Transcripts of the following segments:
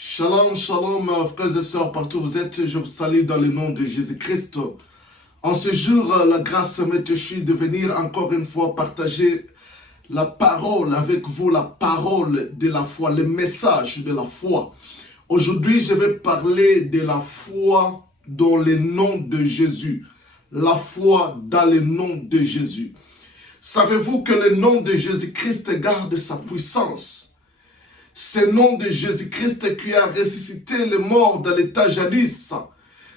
Shalom, shalom, frères et sœurs, partout où vous êtes, je vous salue dans le nom de Jésus-Christ. En ce jour, la grâce m'est touchée de venir encore une fois partager la parole avec vous, la parole de la foi, le message de la foi. Aujourd'hui, je vais parler de la foi dans le nom de Jésus. La foi dans le nom de Jésus. Savez-vous que le nom de Jésus-Christ garde sa puissance? Ce nom de Jésus-Christ qui a ressuscité les morts dans l'état jadis.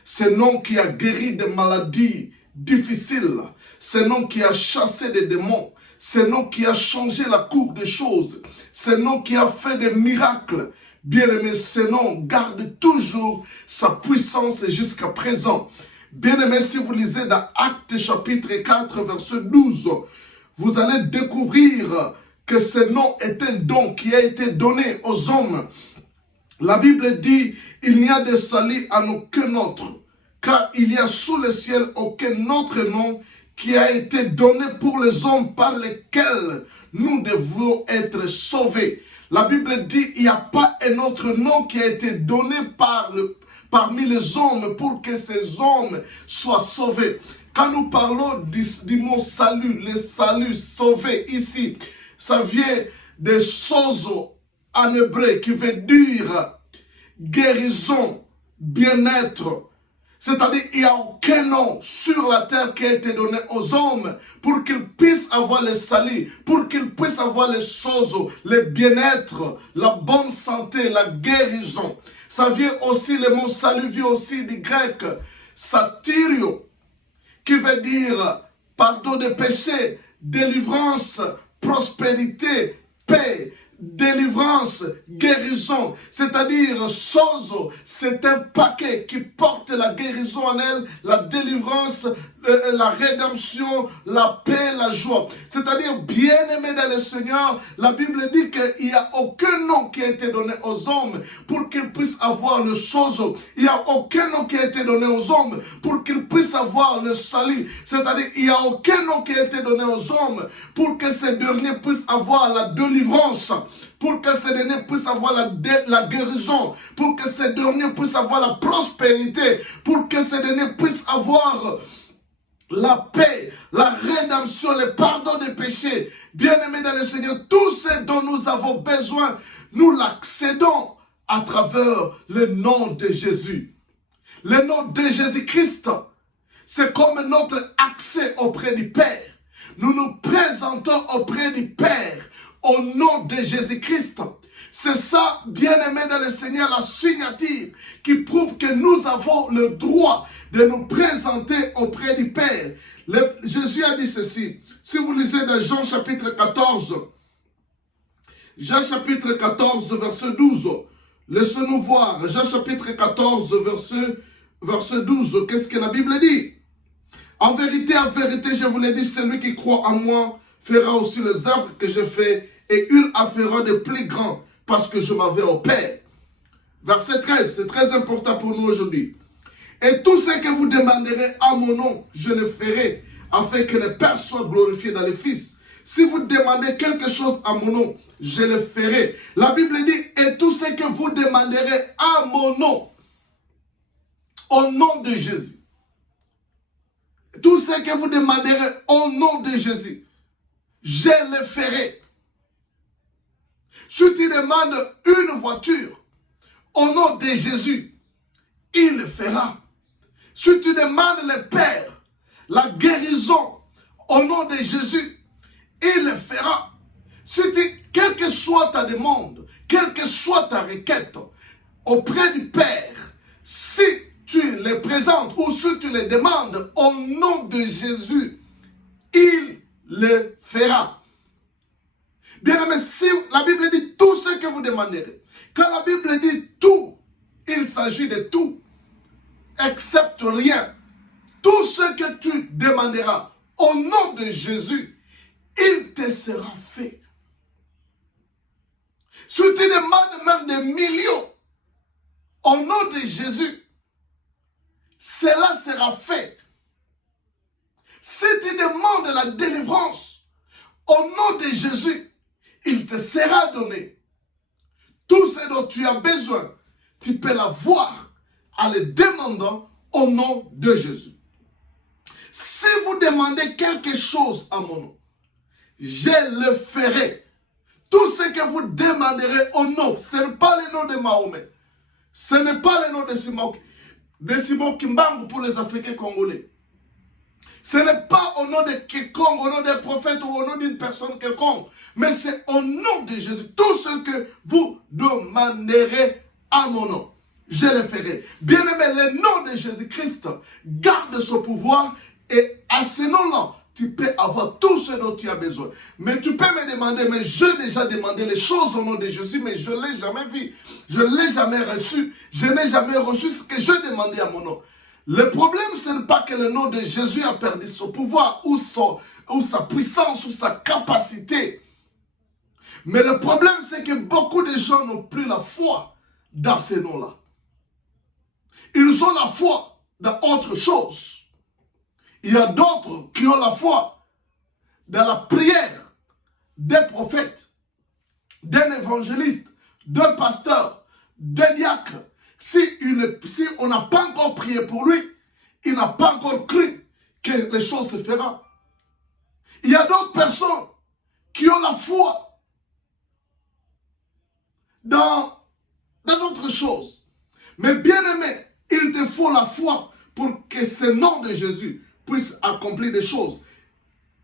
Ce nom qui a guéri des maladies difficiles. Ce nom qui a chassé des démons. Ce nom qui a changé la courbe des choses. Ce nom qui a fait des miracles. Bien-aimé, ce nom garde toujours sa puissance jusqu'à présent. Bien-aimé, si vous lisez dans Actes chapitre 4, verset 12, vous allez découvrir que ce nom est un don qui a été donné aux hommes. La Bible dit, il n'y a de salut en aucun autre, car il y a sous le ciel aucun autre nom qui a été donné pour les hommes par lesquels nous devons être sauvés. La Bible dit, il n'y a pas un autre nom qui a été donné parmi les hommes pour que ces hommes soient sauvés. Quand nous parlons du mot salut, le salut, sauvé ici, ça vient de sozo en hébreu qui veut dire guérison, bien-être. C'est-à-dire qu'il n'y a aucun nom sur la terre qui a été donné aux hommes pour qu'ils puissent avoir le salut, pour qu'ils puissent avoir le sozo, le bien-être, la bonne santé, la guérison. Ça vient aussi, le mot salut vient aussi du grec satirio, qui veut dire pardon des péchés, délivrance, prospérité, paix, délivrance, guérison. C'est-à-dire, sozo, c'est un paquet qui porte la guérison en elle, la délivrance, la rédemption, la paix, la joie. C'est-à-dire, bien-aimé dans le Seigneur, la Bible dit qu'il n'y a aucun nom qui a été donné aux hommes pour qu'ils puissent avoir le sozo. Il n'y a aucun nom qui a été donné aux hommes pour qu'ils puissent avoir le salut. C'est-à-dire, il n'y a aucun nom qui a été donné aux hommes pour que ces derniers puissent avoir la délivrance, pour que ces derniers puissent avoir la guérison, pour que ces derniers puissent avoir la prospérité, pour que ces derniers puissent avoir la paix, la rédemption, le pardon des péchés. Bien-aimés dans le Seigneur, tout ce dont nous avons besoin, nous l'accédons à travers le nom de Jésus. Le nom de Jésus-Christ, c'est comme notre accès auprès du Père. Nous nous présentons auprès du Père au nom de Jésus-Christ. C'est ça, bien-aimé dans le Seigneur, la signature qui prouve que nous avons le droit de nous présenter auprès du Père. Jésus a dit ceci. Si vous lisez dans Jean chapitre 14, Jean chapitre 14, verset 12, laissez-nous voir. Jean chapitre 14, verset 12, qu'est-ce que la Bible dit? En vérité, je vous l'ai dit, celui qui croit en moi fera aussi les œuvres que je fais, et il en fera de plus grands, parce que je m'en vais au Père. Verset 13, c'est très important pour nous aujourd'hui. Et tout ce que vous demanderez à mon nom, je le ferai, afin que le Père soit glorifié dans le Fils. Si vous demandez quelque chose à mon nom, je le ferai. La Bible dit, et tout ce que vous demanderez à mon nom, au nom de Jésus. Tout ce que vous demanderez au nom de Jésus, je le ferai. Si tu demandes une voiture au nom de Jésus, il le fera. Si tu demandes le Père, la guérison au nom de Jésus, il le fera. Quelle que soit ta demande, quelle que soit ta requête auprès du Père, si tu les présentes ou si tu les demandes au nom de Jésus, il le fera. Bien aimé, si la Bible dit tout ce que vous demanderez, quand la Bible dit tout, il s'agit de tout, excepte rien. Tout ce que tu demanderas au nom de Jésus, il te sera fait. Si tu demandes même des millions au nom de Jésus, cela sera fait. Si tu demandes la délivrance au nom de Jésus, il te sera donné. Tout ce dont tu as besoin, tu peux l'avoir en le demandant au nom de Jésus. Si vous demandez quelque chose à mon nom, je le ferai. Tout ce que vous demanderez au nom, ce n'est pas le nom de Mahomet. Ce n'est pas le nom de Simon Kimbangu pour les Africains congolais. Ce n'est pas au nom de quiconque, au nom des prophètes ou au nom d'une personne quelconque. Mais c'est au nom de Jésus. Tout ce que vous demanderez à mon nom, je le ferai. Bien-aimé, le nom de Jésus-Christ garde son pouvoir et à ce nom-là, tu peux avoir tout ce dont tu as besoin. Mais tu peux me demander, mais j'ai déjà demandé les choses au nom de Jésus, mais je ne l'ai jamais vu. Je ne l'ai jamais reçu. Je n'ai jamais reçu ce que j'ai demandé à mon nom. Le problème, ce n'est pas que le nom de Jésus a perdu son pouvoir ou sa puissance ou sa capacité. Mais le problème, c'est que beaucoup de gens n'ont plus la foi dans ces noms-là. Ils ont la foi dans autre chose. Il y a d'autres qui ont la foi dans la prière des prophètes, d'un évangéliste, d'un pasteur, d'un diacre. Si on n'a pas encore prié pour lui, il n'a pas encore cru que les choses se feront. Il y a d'autres personnes qui ont la foi dans d'autres choses. Mais bien aimé, il te faut la foi pour que ce nom de Jésus puisse accomplir des choses.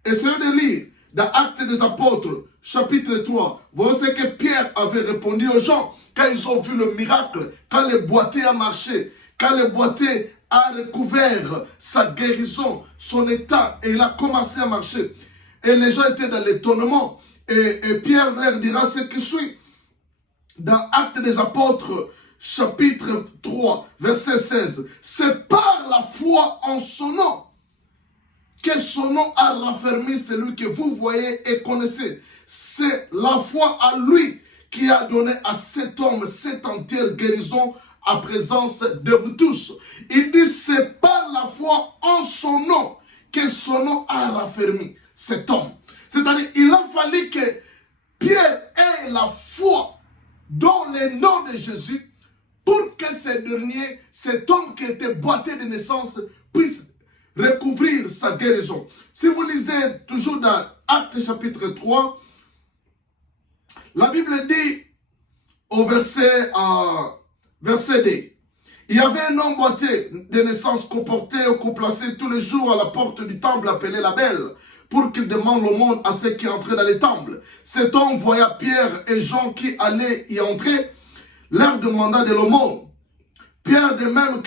Essayez de lire dans Actes des Apôtres, chapitre 3. Voyez ce que Pierre avait répondu aux gens quand ils ont vu le miracle, quand le boîtier a marché, quand le boîtier a recouvert sa guérison, son état, et il a commencé à marcher. Et les gens étaient dans l'étonnement. Et Pierre leur dira ce qui suit. Dans Actes des Apôtres, chapitre 3, verset 16. C'est par la foi en son nom que son nom a raffermi celui que vous voyez et connaissez. C'est la foi à lui qui a donné à cet homme cette entière guérison en présence de vous tous. Il dit, c'est par la foi en son nom que son nom a raffermi cet homme. C'est-à-dire, il a fallu que Pierre ait la foi dans le nom de Jésus pour que ce dernier, cet homme qui était boité de naissance, puisse recouvrir sa guérison. Si vous lisez toujours dans Actes chapitre 3, la Bible dit au verset 2, il y avait un homme boité de naissance qu'on portait ou qu'on plaçait tous les jours à la porte du temple appelé la Belle, pour qu'il demande l'aumône à ceux qui entraient dans les temples. Cet homme voya Pierre et Jean qui allaient y entrer, leur demanda de l'aumône. Pierre, de même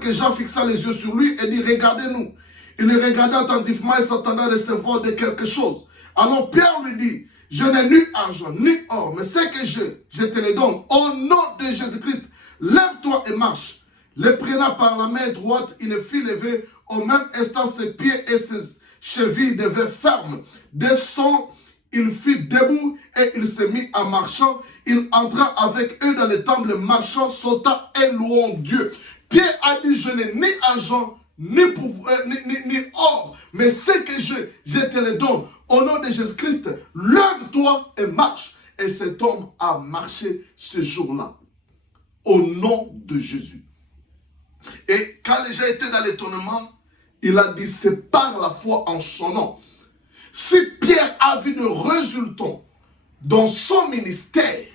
que Jean fixa les yeux sur lui et dit, regardez-nous. Il le regarda attentivement et s'attendait à recevoir de quelque chose. Alors Pierre lui dit, je n'ai ni argent, ni or, mais ce que je te le donne. Au nom de Jésus-Christ, lève-toi et marche. Le prenant par la main droite, il le fit lever. Au même instant, ses pieds et ses chevilles devenaient fermes. Descend, il fut debout et il se mit en marchant. Il entra avec eux dans le temple, marchant, sauta et louant Dieu. Pierre a dit, je n'ai ni argent, ni or, mais ce que je te le donne. Au nom de Jésus-Christ, lève-toi et marche. Et cet homme a marché ce jour-là. Au nom de Jésus. Et quand les gens étaient dans l'étonnement, il a dit, c'est par la foi en son nom. Si Pierre a vu de résultats dans son ministère,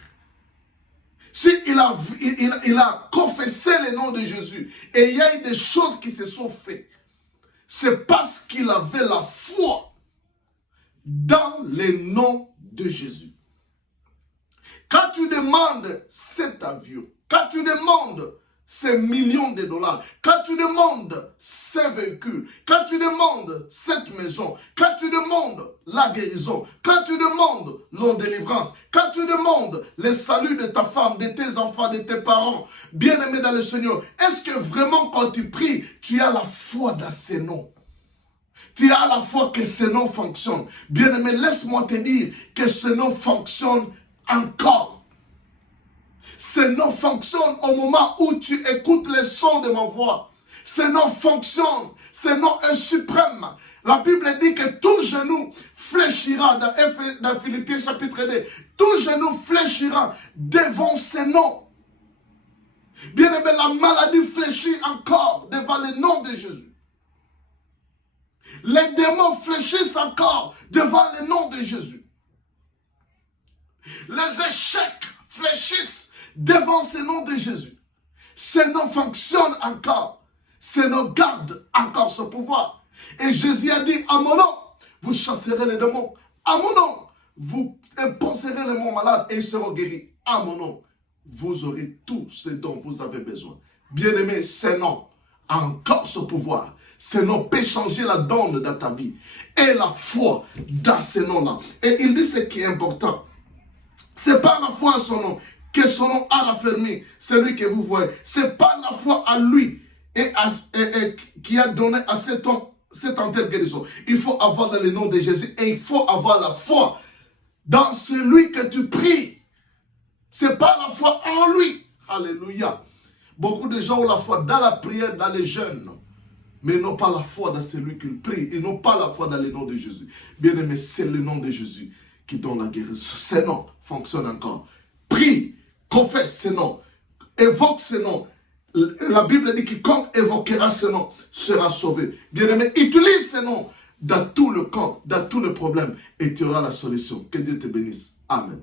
si il a confessé le nom de Jésus et il y a eu des choses qui se sont faites, c'est parce qu'il avait la foi dans le nom de Jésus. Quand tu demandes cet avion, quand tu demandes ces millions de dollars, quand tu demandes ces véhicules, quand tu demandes cette maison, quand tu demandes la guérison, quand tu demandes la délivrance, quand tu demandes le salut de ta femme, de tes enfants, de tes parents, bien-aimés dans le Seigneur, est-ce que vraiment quand tu pries, tu as la foi dans ces noms? Tu as la foi que ce nom fonctionne. Bien-aimé, laisse-moi te dire que ce nom fonctionne encore. Ce nom fonctionne au moment où tu écoutes le son de ma voix. Ce nom fonctionne. Ce nom est suprême. La Bible dit que tout genou fléchira, dans Philippiens chapitre 2, tout genou fléchira devant ce nom. Bien-aimé, la maladie fléchit encore devant le nom de Jésus. Les démons fléchissent encore devant le nom de Jésus. Les échecs fléchissent devant ce nom de Jésus. Ce nom fonctionne encore. Ce nom garde encore ce pouvoir. Et Jésus a dit, à mon nom, vous chasserez les démons. À mon nom, vous imposerez les mots malades et ils seront guéris. À mon nom, vous aurez tout ce dont vous avez besoin. Bien-aimé, ce nom a encore ce pouvoir. Ce nom peut changer la donne dans ta vie. Et la foi dans ce nom-là. Et il dit ce qui est important. C'est pas la foi à son nom, que son nom a raffermi, celui que vous voyez. C'est pas la foi à lui et qui a donné à cet homme cette entière guérison. Il faut avoir le nom de Jésus et il faut avoir la foi dans celui que tu pries. C'est pas la foi en lui. Alléluia. Beaucoup de gens ont la foi dans la prière, dans les jeûnes, mais ils n'ont pas la foi dans celui qu'ils prient. Ils n'ont pas la foi dans le nom de Jésus. Bien aimé, c'est le nom de Jésus qui donne la guérison. Ce nom fonctionne encore. Prie, confesse ce nom, évoque ce nom. La Bible dit que quiconque évoquera ce nom sera sauvé. Bien aimé, utilise ce nom dans tout le camp, dans tous les problèmes et tu auras la solution. Que Dieu te bénisse. Amen.